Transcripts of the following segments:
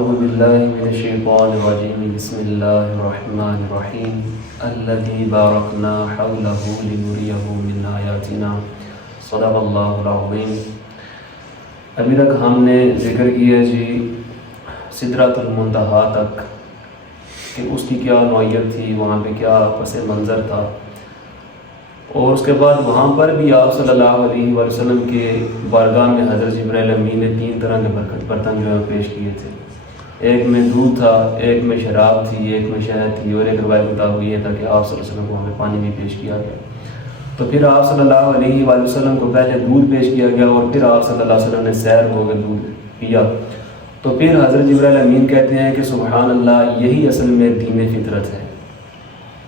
أعوذ بالله من الشيطان الرجيم بسم الله الرحمن الرحيم الذي باركنا حوله لنريه من آياتنا صدق اللہ العظیم۔ ابھی تک ہم نے ذکر کیا جی سدرۃ المنتہا تک کہ اس کی کیا نوعیت تھی، وہاں پہ کیا پس منظر تھا، اور اس کے بعد وہاں پر بھی آپ صلی اللہ علیہ وسلم کے بارگاہ میں حضرت جبرائیل امین نے 3 طرح کے برتن جو ہے پیش کیے تھے۔ ایک میں دودھ تھا، ایک میں شراب تھی، ایک میں شہد تھی، اور ایک روایت مطابق یہ تھا کہ آپ صلی اللہ علیہ وسلم کو ہمیں پانی بھی پیش کیا گیا۔ تو پھر آپ صلی اللہ علیہ وسلم کو پہلے دودھ پیش کیا گیا اور پھر آپ صلی اللہ علیہ وسلم نے سیر ہو کے دودھ پیا۔ تو پھر حضرت جبرائیل امین کہتے ہیں کہ سبحان اللہ، یہی اصل میں دین فطرت ہے،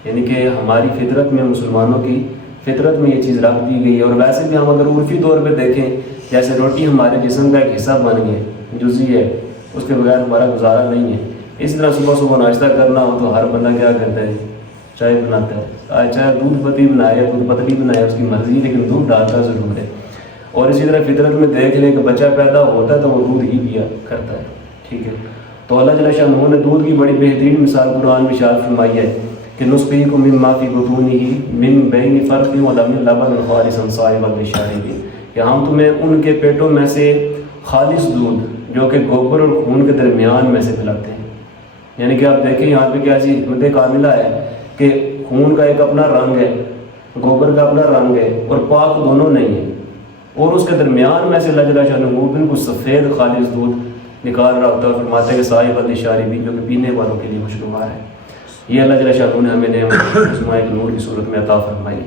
یعنی کہ ہماری فطرت میں، مسلمانوں کی فطرت میں یہ چیز رکھ دی گئی ہے۔ اور ویسے بھی ہم اگر عرفی طور پہ دیکھیں، جیسے روٹی ہمارے جسم کا ایک حصہ بن گئی، جزئی ہے، اس کے بغیر ہمارا گزارا نہیں ہے۔ اسی طرح صبح صبح ناشتہ کرنا ہو تو ہر بندہ کیا کرتا ہے، چائے بناتا ہے، چاہے دودھ پتی بنائے یا دودھ پتلی بنائے اس کی مرضی، لیکن دودھ ڈالتا ضرور ہے۔ اور اسی طرح فطرت میں دیکھ لیں کہ بچہ پیدا ہوتا ہے تو وہ دودھ ہی پیا کرتا ہے، ٹھیک ہے۔ تو اللہ جل شانہ نے دودھ کی بڑی بہترین مثال قرآن میں ارشاد فرمائی ہے کہ نسقیکم مما فی بطونہ من بین فرث ودم لبنا خالصا سائغا للشاربین، کہ ہم تمہیں ان کے پیٹوں میں سے خالص دودھ جو کہ گوبر اور خون کے درمیان میں سے پلاتے ہیں۔ یعنی کہ آپ دیکھیں یہاں پہ کیا چیز حکمت کاملہ ہے کہ خون کا ایک اپنا رنگ ہے، گوبر کا اپنا رنگ ہے، اور پاک دونوں نہیں ہیں، اور اس کے درمیان میں سے اللہ جل شانہ بالکل سفید خالص دودھ نکال رہا ہوتا ہے، اور فرماتے ہیں کہ سائغا للشاربین، جو کہ پینے والوں کے لیے خوشگوار ہے۔ یہ اللہ جل شانہ نے ہمیں نعمت عظمیٰ ایک نور کی صورت میں عطا فرمائی۔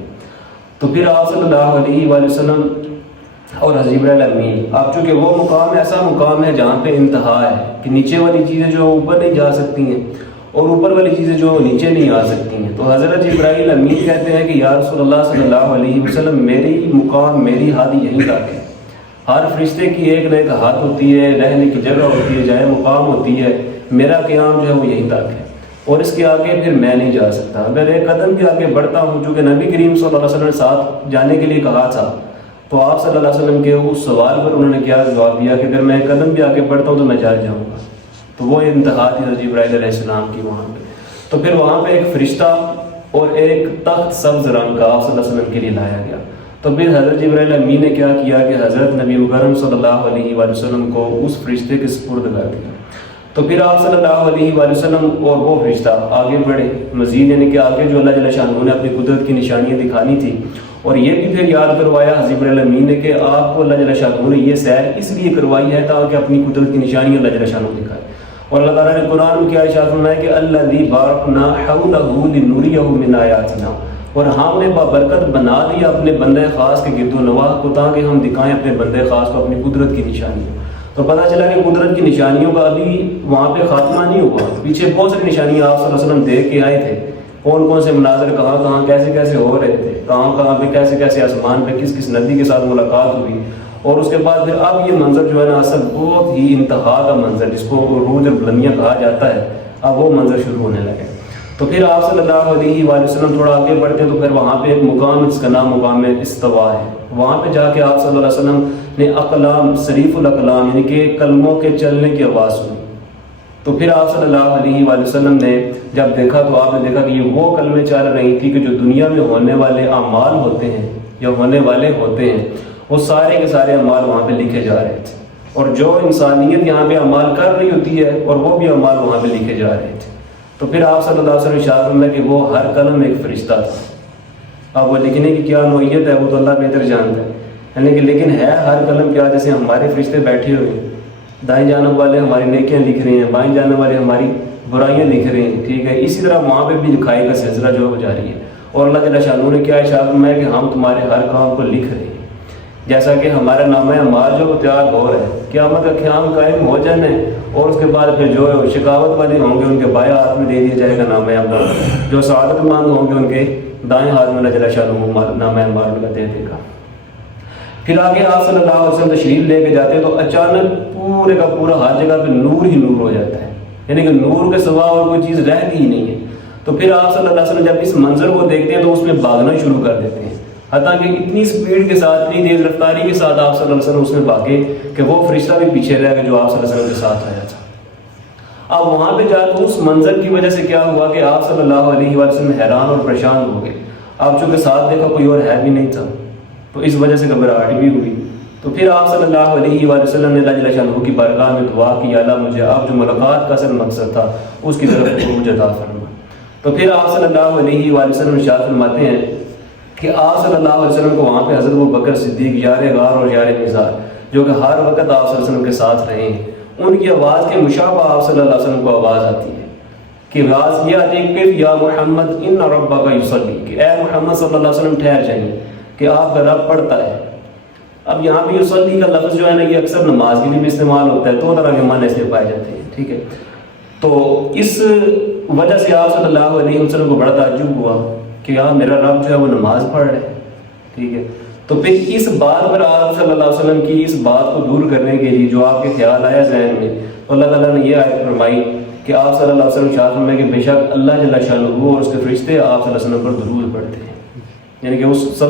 تو پھر آپ صلی اللہ علیہ وسلم اور حضرت جبرائیل امین، آپ چونکہ وہ مقام ایسا مقام ہے جہاں پہ انتہا ہے کہ نیچے والی چیزیں جو اوپر نہیں جا سکتی ہیں اور اوپر والی چیزیں جو نیچے نہیں آ سکتی ہیں، تو حضرت جبرائیل امین کہتے ہیں کہ یا رسول اللہ صلی اللہ علیہ وسلم، میری مقام، میری حادی یہیں تک ہے۔ ہر فرشتے کی ایک نہ ایک ہاتھ ہوتی ہے، رہنے کی جگہ ہوتی ہے، جائے مقام ہوتی ہے، میرا قیام جو ہے وہ یہیں تک ہے، اور اس کے آگے پھر میں نہیں جا سکتا۔ اگر ایک قدم بھی آگے بڑھتا ہوں، چونکہ نبی کریم صلی اللہ علیہ وسلم نے ساتھ جانے کے لیے کہا تھا، تو آپ صلی اللہ علیہ وسلم کے اس سوال پر انہوں نے کیا جواب دیا کہ اگر میں ایک قدم بھی آگے بڑھتا ہوں تو میں جا جاؤں گا۔ تو وہ انتہا تھی حضرت جبرائیل علیہ السلام کی وہاں پہ۔ تو پھر وہاں پہ ایک فرشتہ اور ایک تخت سبز رنگ کا آپ صلی اللہ علیہ وسلم کے لیے لایا گیا۔ تو پھر حضرت جبرائیل امین نے کیا کیا کہ حضرت نبی مکرم صلی اللہ علیہ وسلم کو اس فرشتے کے سپرد کر دیا۔ تو پھر آپ صلی اللہ علیہ وسلم اور وہ فرشتہ آگے بڑھے مزید، یعنی کہ آگے جو اللہ جل شانہ نے اپنی قدرت کی نشانیاں دکھانی تھی، اور یہ بھی پھر یاد کروایا حضرت جبرائیل امین نے کہ آپ کو اللہ جل شانہ نے یہ سیر اس لیے کروائی ہے تاکہ اپنی قدرت کی نشانیاں اللہ جل شانہ دکھائے۔ اور اللہ تعالیٰ نے قرآن میں کیا ارشاد فرمایا کہ الذی بارکنا حولہ لنریہ من آیاتنا، اور ہم نے بابرکت بنا دیا اپنے بندے خاص کے گرد و نواح کو تاکہ ہم دکھائیں اپنے بندے خاص کو اپنی قدرت کی نشانیاں۔ تو پتہ چلا کہ قدرت کی نشانیوں کا ابھی وہاں پہ خاتمہ نہیں ہوا، پیچھے بہت ساری نشانیاں آپ صلی اللہ علیہ وسلم دیکھ کے آئے تھے، کون کون سے مناظر کہاں کہاں کیسے کیسے ہو رہے تھے، کہاں کہاں پہ کیسے کیسے آسمان پہ کس کس نبی کے ساتھ ملاقات ہوئی، اور اس کے بعد پھر اب یہ منظر جو ہے نا اصل بہت ہی انتہا کا منظر جس کو عروج اور بلندیاں کہا جاتا ہے، اب وہ منظر شروع ہونے لگے۔ تو پھر آپ صلی اللہ علیہ وسلم تھوڑا آگے بڑھتے ہیں تو پھر وہاں پہ ایک مقام جس کا نام مقام استوا ہے، وہاں پہ جا کے آپ صلی اللہ علیہ وسلم نے اقلام، صریف الاقلام، یعنی کہ کلموں کے چلنے کی آواز سنی۔ تو پھر آپ صلی اللہ علیہ وسلم نے جب دیکھا تو آپ نے دیکھا کہ یہ وہ کلمیں چل رہی تھی کہ جو دنیا میں ہونے والے اعمال ہوتے ہیں یا ہونے والے ہوتے ہیں وہ سارے کے سارے اعمال وہاں پہ لکھے جا رہے تھے، اور جو انسانیت یہاں پہ اعمال کر رہی ہوتی ہے اور وہ بھی اعمال وہاں پہ لکھے جا رہے تھے۔ تو پھر آپ صلی اللہ علیہ وسلم ارشاد فرمایا کہ وہ ہر قلم ایک فرشتہ تھا۔ اب وہ لکھنے کی کیا نوعیت ہے وہ تو اللہ بہتر جانتا ہے، یعنی کہ لیکن ہے ہر قلم کیا، جیسے ہمارے فرشتے بیٹھے ہوئے ہیں، دائیں جانب والے ہماری نیکیاں لکھ رہے ہیں، بائیں جانب والے ہماری برائیاں لکھ رہے ہیں، ٹھیک ہے۔ اسی طرح وہاں پہ بھی لکھائی کا سلسلہ جو ہے وہ جاری ہے، اور اللہ جل شانہ نے کیا ارشاد فرمایا کہ ہم تمہارے ہر کام کو لکھ رہے ہیں، جیسا کہ ہمارا نامہ اعمال جو تیار ہو رہا ہے، قیامت کا قیام قائم ہو جانا ہے، اور اس کے بعد پھر جو ہے شکاوت والے ہوں گے ان کے بائیں ہاتھ میں دے دیا جائے گا نامہ اعمال، جو سعادت مند ہوں گے ان کے دائیں ہاتھ میں اللہ جل شانہ نامہ اعمال کا دے دے گا۔ پھر آگے آپ صلی اللہ علیہ وسلم تشریف لے کے جاتے ہیں تو اچانک پورے کا پورا ہر جگہ پہ نور ہی نور ہو جاتا ہے، یعنی کہ نور کے سوا اور کوئی چیز رہتی ہی نہیں ہے۔ تو پھر آپ صلی اللہ علیہ وسلم جب اس منظر کو دیکھتے ہیں تو اس میں بھاگنا شروع کر دیتے ہیں، حتیٰ کہ اتنی سپیڈ کے ساتھ، اتنی تیز رفتاری کے ساتھ آپ صلی اللہ علیہ وسلم اس میں بھاگے کہ وہ فرشتہ بھی پیچھے رہ گیا جو آپ صلی اللہ علیہ وسلم کے ساتھ آیا تھا۔ اب وہاں پہ جا تو اس منظر کی وجہ سے کیا ہوا کہ آپ صلی اللہ علیہ وآلہ وسلم حیران اور پریشان ہو گئے. آپ چونکہ ساتھ دیکھا کوئی اور ہے بھی نہیں تھا تو اس وجہ سے گھبراہٹ بھی ہوئی. تو پھر آپ صلی اللہ علیہ وآلہ وسلم نے اللہ جل شانہ کی بارگاہ میں دعا کی یا اللہ مجھے آپ جو ملاقات کا اصل مقصد تھا اس کی طرف خروج عطا فرما. تو پھر آپ صلی اللہ علیہ وآلہ وسلم ارشاد فرماتے ہیں کہ آپ صلی اللہ علیہ وسلم کو وہاں پہ حضرت ابوبکر صدیق یار غار اور یار مزار جو کہ ہر وقت آپ صلی اللہ علیہ وسلم کے ساتھ رہے ہیں، ان کی آواز کے مشابہ آپ صلی اللہ علیہ وسلم کو آواز آتی ہے کہ آواز یہ آتی ہے کہ یا محمد ان ربک یصلی، کہ اے محمد صلی اللہ علیہ وسلم ٹھہر جائیے کہ آپ کا رب پڑھتا ہے. اب یہاں پہ یصلی کا لفظ جو ہے نا یہ اکثر نماز کے لیے بھی استعمال ہوتا ہے، دو طرح کے معنی اس میں پائے جاتے ہیں. ٹھیک ہے، تو اس وجہ سے آپ صلی اللہ علیہ وسلم کو بڑا تعجب ہوا کہ یار میرا رب جو ہے وہ نماز پڑھ رہے. ٹھیک ہے، تو پھر اس بات پر آپ صلی اللہ علیہ وسلم کی اس بات کو دور کرنے کے لیے جو آپ کے خیال آیا ذہن میں، تو اللہ تعالیٰ نے یہ آیت فرمائی کہ آپ صلی اللہ علیہ وسلم شاہ فرمائے کہ بے شک اللہ جل شانہ اور اس کے فرشتے آپ صلی اللہ علیہ وسلم پر درود پڑھتے ہیں. یعنی کہ اس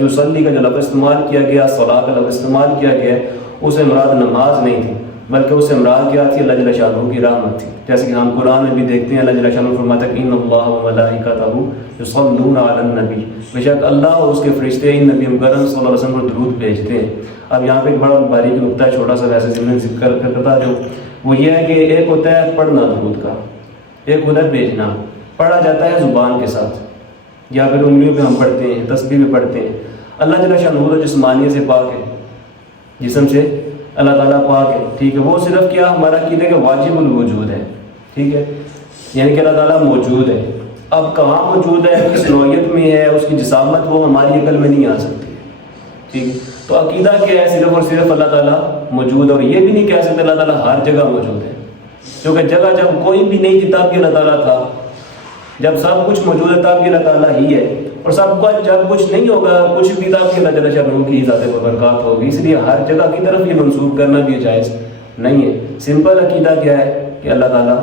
یصلی کا جو لفظ استعمال کیا گیا، صلاۃ کا لفظ استعمال کیا گیا، اس سے مراد نماز نہیں تھی بلکہ اس سے مراد کیا تھی؟ اللہ جل شانہ کی رحمت تھی. جیسے کہ ہم قرآن میں بھی دیکھتے ہیں اللہ جل شانہ فرماتا ہے کہ ان اللہ و ملائکتہ یصلون علی النبی، بے شک اللہ اور اس کے فرشتے ان نبی مکرم صلی اللہ علیہ وسلم پر درود بھیجتے ہیں. اب یہاں پہ ایک بڑا باریک نقطہ ہے، چھوٹا سا ویسے ضمن ذکر کرتا جو وہ یہ ہے کہ ایک ہوتا ہے پڑھنا درود کا، ایک ہوتا ہے بھیجنا. پڑھا جاتا ہے زبان کے ساتھ یا پھر انگلیوں پہ ہم پڑھتے ہیں، تسبیح میں پڑھتے ہیں. اللہ جل شانہ تو جسمانیت سے پاک ہے، جسم سے اللہ تعالیٰ پاک ہے. ٹھیک ہے، وہ صرف کیا ہمارا عقیدہ کہ واجب الوجود ہے. ٹھیک ہے، یعنی کہ اللہ تعالیٰ موجود ہے. اب کہاں موجود ہے، کس نوعیت میں ہے، اس کی جسامت وہ ہماری عقل میں نہیں آ سکتی. ٹھیک ہے، تو عقیدہ کیا ہے؟ صرف اور صرف اللہ تعالیٰ موجود ہے. اور یہ بھی نہیں کہہ سکتے اللہ تعالیٰ ہر جگہ موجود ہے، کیونکہ جگہ جب کوئی بھی نہیں تھی تب بھی اللہ تعالیٰ تھا، جب سب کچھ موجود ہے تب بھی اللہ تعالیٰ ہی ہے، اور سب کچھ جب کچھ نہیں ہوگا کچھ بھی تب بھی اللہ جل شانہ کی ذات و برکات ہوگی. اس لیے ہر جگہ کی طرف یہ منسوب کرنا بھی جائز نہیں ہے. سمپل عقیدہ کیا ہے کہ اللہ تعالیٰ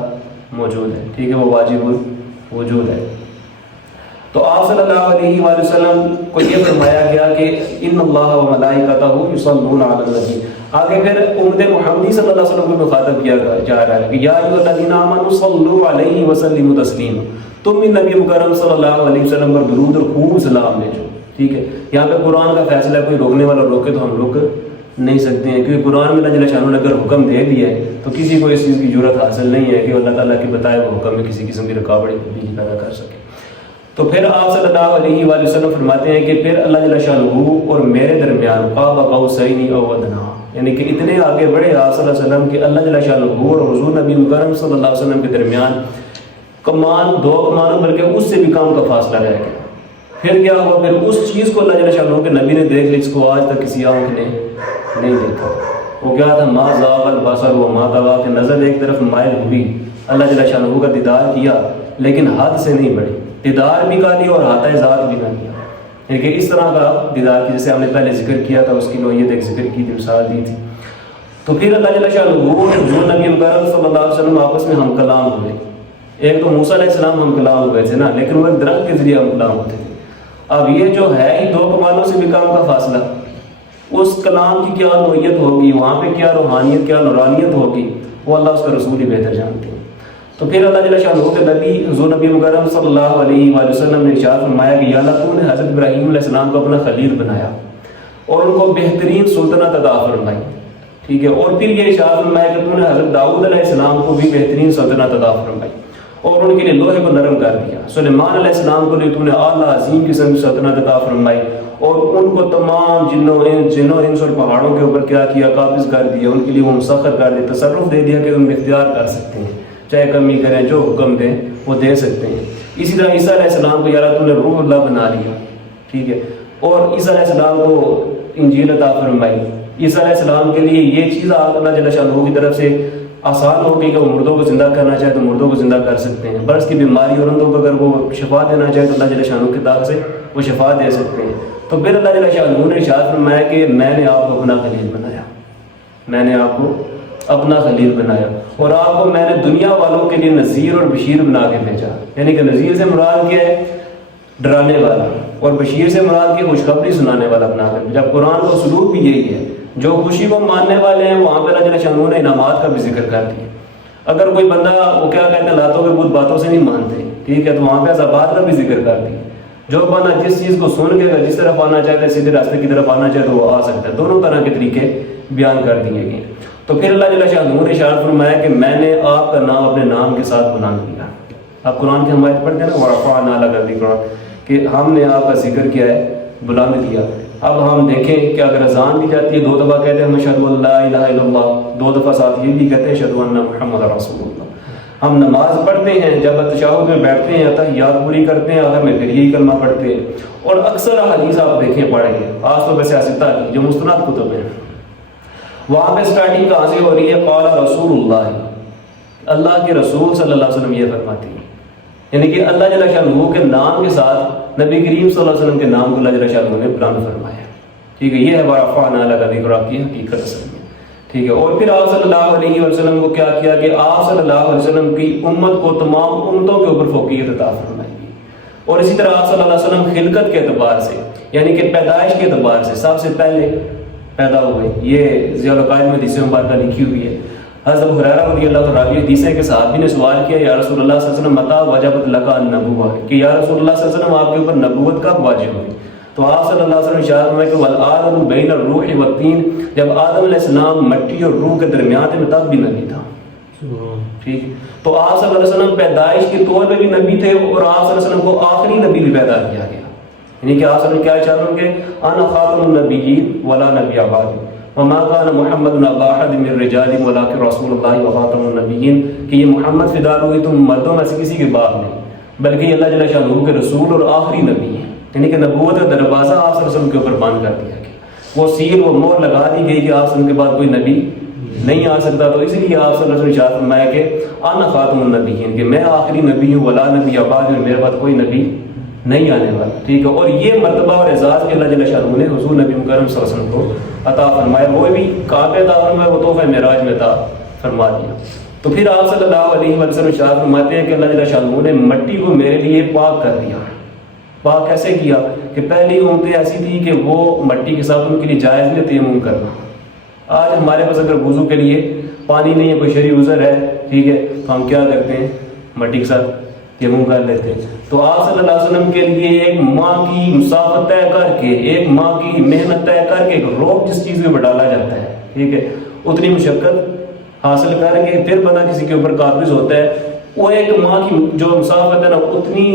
موجود ہے. ٹھیک ہے، وہ واجب الوجود ہے. تو آپ صلی اللہ علیہ وآلہ وسلم کو یہ فرمایا گیا کہ ان اللہ و ملائکتہ یصلون علی النبی. آگے پھر امت محمدی صلی اللہ علیہ وسلم کو مخاطب کیا جا رہا ہے کہ یا ایھا الذین آمنوا صلوا علیہ وسلموا تسلیما، تم بھی نبی مکرم صلی اللہ علیہ وسلم پر درود اور خوب سلام بھیجو. ٹھیک ہے، یہاں پہ قرآن کا فیصلہ ہے، کوئی روکنے والا روکے تو ہم روک نہیں سکتے ہیں، کیونکہ قرآن میں اللہ جل شانہ نے اگر حکم دے دیا ہے تو کسی کو اس چیز کی ضرورت حاصل نہیں ہے کہ اللہ تعالیٰ کے بتائے وہ حکم میں کسی قسم کی رکاوٹ تبدیلی پیدا کر سکے. تو پھر آپ صلی اللہ علیہ وآلہ وسلم فرماتے ہیں کہ پھر اللہ جل شانہ اور میرے درمیان قاب قوسین او ادنیٰ، یعنی کہ اتنے آگے بڑھے آپ صلی اللہ علیہ وسلم کہ اللہ جل شانہ اور حضور نبی مکرم صلی اللہ علیہ وسلم کے درمیان کمان، دو کمانوں بلکہ اس سے بھی کم کا فاصلہ رہ گیا. پھر کیا ہوا؟ پھر اس چیز کو اللہ جل شانہ کے نبی نے دیکھ لی جس کو آج تک کسی آنکھ نے نہیں دیکھا. وہ کیا تھا؟ ما زاغ البصر وما طغیٰ، کہ نظر ایک طرف مائل ہوئی، اللہ جل شانہ کا دیدار کیا لیکن حد سے نہیں بڑھی، دیدار بھی کر لیا اور احاطہ ذات بھی نہ کیا. لیکن اس طرح کا دیدار کی جیسے ہم نے پہلے ذکر کیا تھا، اس کی نوعیت ایک ذکر کی تھی، مثال دی تھی. تو پھر اللہ جل شانہ حضور نبی مکرم صلی اللہ علیہ وسلم آپس میں ہم کلام ہوئے. ایک تو موسیٰ علیہ السلام ہم کلام ہوئے تھے نا، لیکن وہ ایک درخت کے ذریعے ہم کلام ہوتے تھے. اب یہ جو ہے ہی دو کمانوں سے بھی کم کا فاصلہ، اس کلام کی کیا نوعیت ہوگی، وہاں پہ کیا روحانیت کیا نورانیت ہوگی، وہ اللہ اس کا رسول ہی بہتر جانتے ہیں. تو پھر اللہ جل شانہ کے نبی حضور نبی مکرم صلی اللہ علیہ وآلہ وسلم نے ارشاد فرمایا کہ یا اللہ تو نے حضرت ابراہیم علیہ السلام کو اپنا خلیل بنایا اور ان کو بہترین سلطنت عطا فرمائی. ٹھیک ہے، اور پھر یہ ارشاد فرمایا کہ تو نے حضرت داؤد علیہ السلام کو بھی بہترین سلطنت عطا فرمائی اور ان کے لیے لوہے کو نرم کر دیا. سلیمان علیہ السلام کو لیے تو نے اعلیٰ عظیم قسم کی سلطنت عطا فرمائی اور ان کو تمام جنوں انس اور پہاڑوں کے اوپر کیا قابض کر دیا، ان کے لیے وہ مسخر کر دیا، تصرف دے دیا کہ ان میں اختیار کر سکتے ہیں، چاہے کمی کریں، جو حکم دیں وہ دے سکتے ہیں. اسی طرح عیسیٰ علیہ السلام کو یار تو نے روح اللہ بنا لیا. ٹھیک ہے، اور عیسیٰ علیہ السلام کو انجیل عطا فرمائی. عیسیٰ علیہ السلام کے لیے یہ چیز اللہ جل شانہ کی طرف سے آسان ہو گئی کہ وہ مردوں کو زندہ کرنا چاہے تو مردوں کو زندہ کر سکتے ہیں. برس کی بیماری اور اندوں کو اگر وہ شفا دینا چاہے تو اللہ جل شانہ کی طرف سے وہ شفا دے سکتے ہیں. تو پھر اللہ جل شانہ نے ارشاد فرمایا کہ میں نے آپ کو اپنا خلیل بنایا، میں نے آپ کو اپنا خلیل بنایا اور آپ کو میں نے دنیا والوں کے لیے نذیر اور بشیر بنا کے بھیجا. یعنی کہ نذیر سے مراد کیا ہے؟ ڈرانے والا، اور بشیر سے مراد کی خوشخبری سنانے والا بنا کر. جب قرآن کا اسلوب بھی یہی ہے، جو خوشی کو ماننے والے ہیں وہاں پہ اللہ جل شانہ نے انعامات کا بھی ذکر کر دیا. اگر کوئی بندہ وہ کیا کہتے ہیں لاتوں کے بت باتوں سے نہیں مانتے، ٹھیک ہے، تو وہاں پہ اسباب کا بھی ذکر کر دیا، جو بندہ جس چیز کو سن کے جس طرف آنا چاہتا ہے، سیدھے راستے کی طرف آنا چاہے تو وہ آ سکتا ہے، دونوں طرح کے طریقے بیان کر دیے گئے۔ تو پھر اللہ جل شاہ نے ارشاد فرمایا کہ میں نے آپ کا نام اپنے نام کے ساتھ بلند کیا۔ آپ قرآن کی ہم آیت پڑھتے ہیں نا، وَرَفَعْنَا لَكَ ذِكْرَكَ، کہ ہم نے آپ کا ذکر کیا ہے، بلند کیا۔ اب ہم دیکھیں کہ اگر اذان دی جاتی ہے 2 دفعہ کہتے ہیں اشہد ان لا الہ الا اللہ، 2 دفعہ ساتھ یہ بھی کہتے ہیں اشہد ان محمد رسول اللہ۔ ہم نماز پڑھتے ہیں، جب تشہد میں بیٹھتے ہیں تحیات پوری کرتے ہیں، آخر میں پھر یہی کلمہ پڑھتے ہیں۔ اور اکثر حدیث آپ دیکھیں پڑھیں گے، خاص طور پہ سیاستہ کی جو مستند کتب ہیں، وہاں پہ سٹارٹنگ کہاں سے ہو رہی ہے؟ قال رسول اللہ، اللہ کے رسول صلی اللہ علیہ وسلم یہ فرماتے ہیں، یعنی کہ اللہ جل شانہ کے نام کے ساتھ نبی کریم صلی اللہ علیہ وسلم کے نام کو اللہ جل شانہ نے بلند فرمایا، ٹھیک ہے، یہ ہے وَرَفَعْنَا لَكَ ذِكْرَكَ کی حقیقت اصل میں، ٹھیک ہے۔ اور پھر آپ صلی اللہ علیہ وسلم کو کیا کیا کہ آپ صلی اللہ علیہ وسلم کی امت کو تمام امتوں کے اوپر فوقیت عطا فرمائی گئی۔ اور اسی طرح آپ صلی اللہ علیہ وسلم خلقت کے اعتبار سے، یعنی کہ پیدائش کے اعتبار سے سب سے پہلے پیدا ہوئے، یہ ضیاء العقائد میں حدیث مبارکہ لکھی ہوئی ہے۔ حضرت ابو ہریرہ رضی اللہ تعالیٰ حدیث ہے کہ صحابی نے سوال کیا یا رسول اللہ صلی اللہ علیہ وسلم متى وجبت لك النبوۃ، کہ یا رسول اللہ صلی اللہ علیہ وسلم آپ کے اوپر نبوت کب واجب ہوئی؟ تو آپ صلی اللہ علیہ وسلم ارشاد فرمایا کہ والآدم بین الروح والطین، جب آدم علیہ السلام مٹی اور روح کے درمیان تھے تب بھی نبی تھا، ٹھیک ہے۔ تو آپ صلی اللہ علیہ وسلم پیدائش کے طور پہ بھی نبی تھے، اور آپ صلی اللہ علیہ وسلم کو آخری نبی بھی پیدا کیا گیا، یعنی کہ آپ صلی اللہ علیہ وسلم کیا ارشاد فرمایا کہ انا خاتم النبیین ولا نبی بعدی وما كان محمد ابا احد من الرجال ولكن رسول اللہ وخاتم النبیین، کہ یہ محمد فدا ہوئی تم مردوں میں سے کسی کے باپ نہیں بلکہ یہ اللہ جل شانہ کے رسول اور آخری نبی ہیں، یعنی کہ نبوت کا دروازہ آپ صلی اللہ علیہ وسلم کے اوپر بند کر دیا گیا، وہ سیل و مہر لگا دی گئی کہ آپ صلی اللہ علیہ وسلم کے بعد کوئی نبی نہیں آ سکتا۔ تو اس لیے آپ صلی اللہ علیہ وسلم ارشاد فرمایا کہ انا خاتم النبیین، کہ میں آخری نبی ہوں، ولا نبی بعد، میرے بعد کوئی نبی نہیں آنے والا، ٹھیک ہے۔ اور یہ مرتبہ اور اعزاز کے اللہ جل شانہ نے حضور نبی مکرم صلی اللہ علیہ وسلم کو عطا فرمایا، وہ بھی کہاں پہ عطا فرمایا؟ وہ تحفہ معراج میں عطا فرما دیا۔ تو پھر آپ صلی اللہ علیہ وسلم ارشاد فرماتے ہیں کہ اللہ جل شانہ نے مٹی کو میرے لیے پاک کر دیا۔ پاک کیسے کیا؟ کہ پہلی امتیں ایسی تھی کہ وہ مٹی کے ساتھ ان کے لیے جائز نہیں تیمم کرنا۔ آج ہمارے پاس اگر وضو کے لیے پانی نہیں ہے، کوئی شرعی عذر ہے، ٹھیک ہے، تو ہم کیا کرتے ہیں؟ مٹی کے ساتھ تیمم کر لیتے ہیں۔ تو آپ صلی اللہ علیہ وسلم کے لیے ایک ماہ کی مسافت طے کر کے، ایک ماہ کی محنت طے کر کے، ایک روپ جس چیز میں ڈالا جاتا ہے، ٹھیک ہے، اتنی مشقت حاصل کر کے پھر بندہ کسی کے اوپر قابض ہوتا ہے، وہ ایک ماہ کی جو مسافت ہے نا، اتنی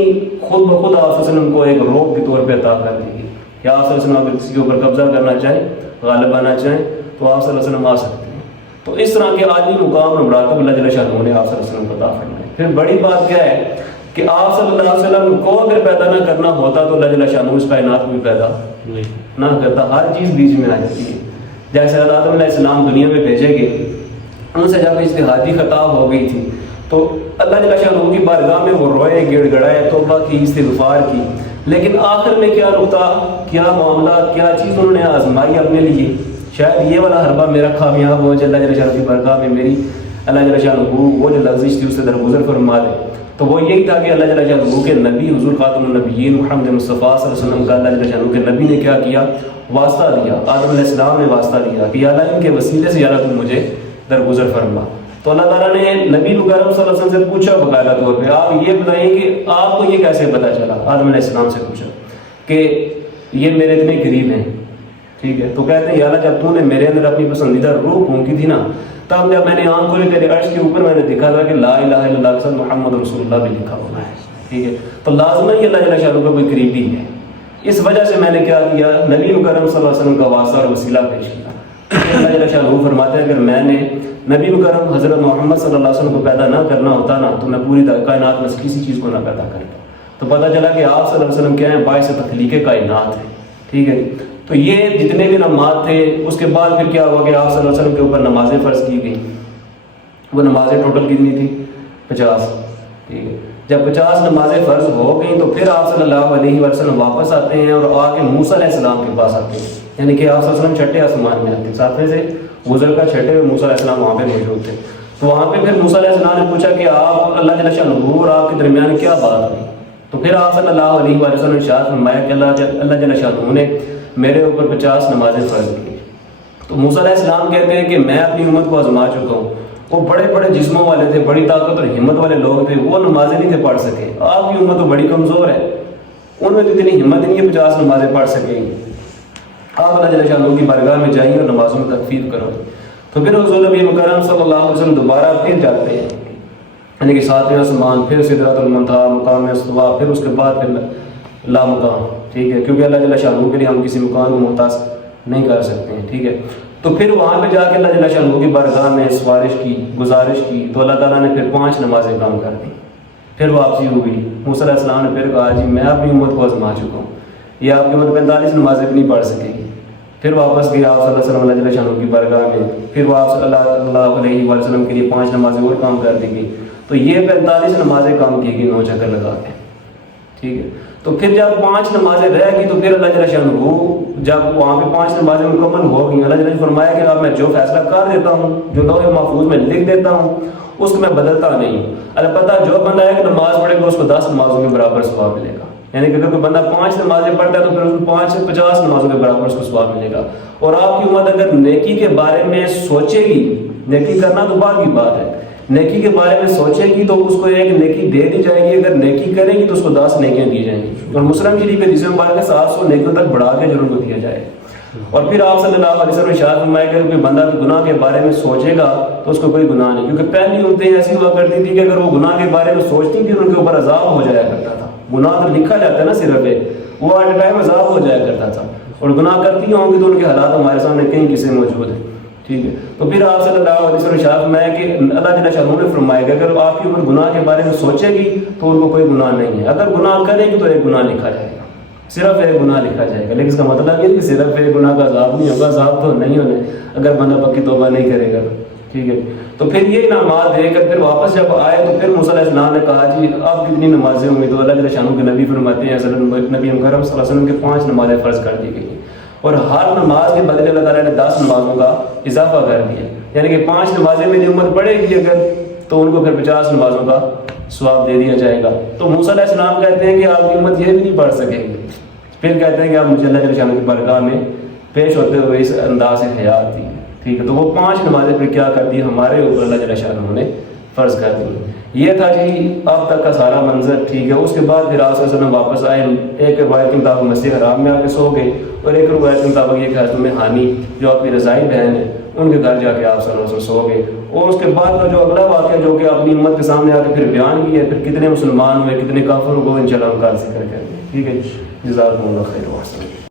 خود بخود آپ صلی اللہ علیہ وسلم کو ایک روپ کے طور پہ عطا کر دی گئی کہ آپ صلی اللہ علیہ وسلم اگر کسی کے اوپر قبضہ کرنا چاہیں، غالب آنا چاہیں تو آپ صلی اللہ علیہ وسلم آ سکتے ہیں۔ تو اس طرح کے عالی مقام اور مراتب اللہ جل شانہ نے آپ صلی اللہ علیہ وسلم کو عطا فرمائے۔ پھر بڑی بات کیا ہے کہ آپ صلی اللہ علیہ وسلم کو اگر پیدا نہ کرنا ہوتا تو اللہ جل شانہ اس کائنات کو بھی پیدا نہ کرتا، ہر چیز بیچ میں آ جاتی ہے۔ جیسے آدم علیہ السلام دنیا میں بھیجے گئے، ان سے جب اجتہادی خطا ہو گئی تھی تو اللہ جل شانہ کی بارگاہ میں وہ روئے، گڑ گڑائے، توبہ کی، استغفار کی، لیکن آخر میں کیا رکتا، کیا معاملہ، کیا چیز انہوں نے آزمائی اپنے لیے؟ شاید یہ والا حربہ میرا کامیاب ہو جائے، اللہ جل شانہ کی بارگاہ میں میری اللہ جل شانہ وہ جو لغزش تھی اس سے درگزر فرما دے۔ تو وہ یہی تھا کہ اللہ جل شانہ کے نبی حضور خاتم النبیین محمد مصطفیٰ صلی اللہ علیہ وسلم کا اللہ جل شانہ کے نبی نے کیا کیا؟ واسطہ دیا، آدم علیہ السلام نے واسطہ دیا کہ اللہ ان کے وسیلے سے اللہ تم مجھے درگزر فرما۔ تو اللہ تعالیٰ نے نبی مکرم صلی اللہ علیہ وسلم سے پوچھا باقاعدہ طور پہ، آپ یہ بتائیں کہ آپ کو یہ کیسے پتہ چلا؟ آدم علیہ السلام سے پوچھا کہ یہ میرے اتنے قریب ہیں، ٹھیک ہے، تو کہتے ہیں یا اللہ جب تو نے میرے اندر اپنی پسندیدہ روح پھونکی تھی نا، تب جب میں نے آنکھ کھولی تیرے عرش کے اوپر میں نے دیکھا تھا کہ لا الہ الا اللہ صلی محمد رسول اللہ بھی لکھا ہوا ہے، ٹھیک ہے، تو لازم ہے کہ اللہ جل شانہ کا کوئی قریبی ہے۔ اس وجہ سے میں نے کیا کیا؟ نبی مکرم صلی اللہ علیہ وسلم کا واسطہ اور وسیلہ پیش کیا۔ اللہ جل شانہ فرماتے ہیں اگر میں نے نبی مکرم حضرت محمد صلی اللہ علیہ وسلم کو پیدا نہ کرنا ہوتا نا تو میں پوری کائنات میں کسی چیز کو نہ پیدا کرتا۔ تو پتہ چلا کہ آپ صلی اللہ علیہ وسلم کیا ہیں؟ باعث تخلیق کائنات ہے، ٹھیک ہے۔ تو یہ جتنے بھی نماز تھے، اس کے بعد پھر کیا ہوا کہ آپ صلی اللہ علیہ وسلم کے اوپر نمازیں فرض کی گئی۔ وہ نمازیں ٹوٹل کتنی تھی؟ 50، ٹھیک ہے۔ جب 50 نمازیں فرض ہو گئیں تو پھر آپ صلی اللہ علیہ وسلم واپس آتے ہیں اور آ کے موسیٰ علیہ السلام کے پاس آتے ہیں، یعنی کہ آپ صلی اللہ علیہ وسلم چھٹے آسمان میں آتے ہیں، ساتویں سے گزر کر چھٹے میں موسیٰ علیہ السلام وہاں پہ موجود تھے۔ تو وہاں پہ پھر موسیٰ علیہ السلام نے پوچھا کہ آپ اللہ جل شانہ اور آپ کے درمیان کیا بات ہوئی؟ تو پھر آپ صلی اللہ علیہ وسلم نے ارشاد فرمایا کہ اللہ جل شانہ نے میرے اوپر 50 نمازیں فرض کی۔ تو موسیٰ علیہ السلام کہتے ہیں کہ میں اپنی امت کو آزما چکا ہوں، وہ بڑے بڑے جسموں والے تھے، بڑی طاقت اور ہمت والے لوگ تھے، وہ نمازیں نہیں تھے پڑھ سکے. آپ کی امت تو بڑی کمزور ہے، ان میں تو اتنی ہمت نہیں ہے 50 نمازیں پڑھ سکیں گے. آپ اللہ جل شانہ کی بارگاہ میں جائیے اور نمازوں میں تکفیر کرو. تو پھر حضور نبی مکرم صلی اللہ علیہ وسلم دوبارہ پھر جاتے ہیں، یعنی کہ 7ویں آسمان، پھر سدرۃ المنتہا، مقام استوا، پھر اس کے بعد پھر لا مقام. ٹھیک ہے، کیونکہ اللہ جل شانہ کے لیے ہم کسی مقام کو محتاج نہیں کر سکتے ہیں. ٹھیک ہے، تو پھر وہاں پہ جا کے اللہ جل شانہ کی بارگاہ میں سفارش کی، گزارش کی، تو اللہ تعالیٰ نے پھر 5 نمازیں کام کر دی. پھر واپسی ہوئی. موسیٰ علیہ السلام نے پھر کہا جی میں اپنی امت کو آزما چکا ہوں، یہ آپ کی امت 45 نمازیں بھی نہیں پڑھ سکے گی. پھر واپس گئے آپ صلی اللہ علیہ وسلم اللہ جل شانہ کی بارگاہ میں، پھر واپس صلی اللہ علیہ وسلم کے لیے 5 نمازیں اور کام کر دی گئی. تو یہ 45 نمازیں کام کی گئی 9 چکر لگا کے. ٹھیک ہے، تو پھر جب 5 نمازیں رہ گئی تو پھر اللہ جل شانہ جب وہاں پہ 5 نمازیں مکمل ہو گئی، اللہ جل نے فرمایا کہ اب میں جو فیصلہ کر دیتا ہوں، جو لوح محفوظ میں لکھ دیتا ہوں، اس کو میں بدلتا نہیں. البتہ جو بندہ ایک نماز پڑھے گا اس کو 10 نمازوں کے برابر ثواب ملے گا. یعنی کہ اگر کوئی بندہ 5 نمازیں پڑھتا ہے تو پھر اس کو 5 سے 50 نمازوں کے برابر اس کو ثواب ملے گا. اور آپ کی امت اگر نیکی کے بارے میں سوچے گی، نیکی کرنا تو بعد کی بات ہے، نیکی کے بارے میں سوچے گی تو اس کو ایک نیکی دے دی جائے گی. اگر نیکی کرے گی تو اس کو 10 نیکیاں دی جائیں گی. اور مسلم شریف کے حدیث مبارک میں 700 نیکیوں تک بڑھا کے جرم کو دیا جائے. اور پھر آپ صلی اللہ علیہ وسلم نے ارشاد فرمایا کہ کوئی بندہ گناہ کے بارے میں سوچے گا تو اس کو کوئی گناہ نہیں. کیونکہ پہلی عورتیں ایسی ہوا کرتی تھی کہ اگر وہ گناہ کے بارے میں سوچتی تھی ان کے اوپر عذاب ہو جایا کرتا تھا. گناہ تو لکھا جاتا ہے نا صرف ہے، وہ ایٹ ٹائم عذاب ہو جایا کرتا تھا. اور گناہ کرتی ہوں گی تو ان کے حالات ہمارے سامنے کئی قصے موجود ہیں. ٹھیک ہے، تو پھر آپ صلی اللہ علیہ وسلم ارشاد فرمایا کہ اللہ جل شانہ نے فرمایا کہ اگر آپ کی اوپر گناہ کے بارے میں سوچے گی تو ان کو کوئی گناہ نہیں ہے. اگر گناہ کرے گی تو ایک گناہ لکھا جائے گا، صرف ایک گناہ لکھا جائے گا. لیکن اس کا مطلب یہ کہ صرف ایک گناہ کا عذاب نہیں ہوگا، عذاب تو نہیں ہونے اگر بندہ پکی توبہ نہیں کرے گا. ٹھیک ہے، تو پھر یہ نماز دے کر پھر واپس جب آئے تو پھر موسیٰ علیہ السلام نے کہا جی اب کتنی نمازیں ہوں گی؟ تو اللہ جل شانہ کے نبی فرماتے ہیں حضرت نبی مکرم صلی اللہ علیہ وسلم کے 5 نمازیں فرض کر دی گئی، اور ہر نماز کے بدلے اللہ تعالیٰ نے 10 نمازوں کا اضافہ کر دیا. یعنی کہ 5 نمازیں میری امت پڑھے گی اگر تو ان کو پھر 50 نمازوں کا ثواب دے دیا جائے گا. تو موسیٰ علیہ السلام کہتے ہیں کہ آپ کی امت یہ بھی نہیں پڑھ سکے گی. پھر کہتے ہیں کہ آپ مجھے اللہ جل شانہ کی بارگاہ میں پیش ہوتے ہوئے اس انداز سے حیات دی. ٹھیک ہے، تو وہ 5 نمازیں پھر کیا کر دی ہمارے اوپر اللہ جل شانہ نے فرض کر دی. یہ تھا جی اب تک کا سارا منظر. ٹھیک ہے، اس کے بعد پھر آپ صلی اللہ علیہ وسلم واپس آئے. ایک روایت کے مطابق مسجد حرام میں آ کے سو گئے، اور ایک روایت کے مطابق یہ کہ حضرت ہانی جو آپ کی رضائی بہن ہے ان کے گھر جا کے آپ صلی اللہ علیہ وسلم سو گئے. اور اس کے بعد کا جو اگلا واقعہ جو کہ اپنی امت کے سامنے آ کے پھر بیان کیا ہے، پھر کتنے مسلمان ہوئے، کتنے کافر کو انشاءاللہ ہم کل ذکر کریں گے. ٹھیک ہے، جزاکم اللہ خیر.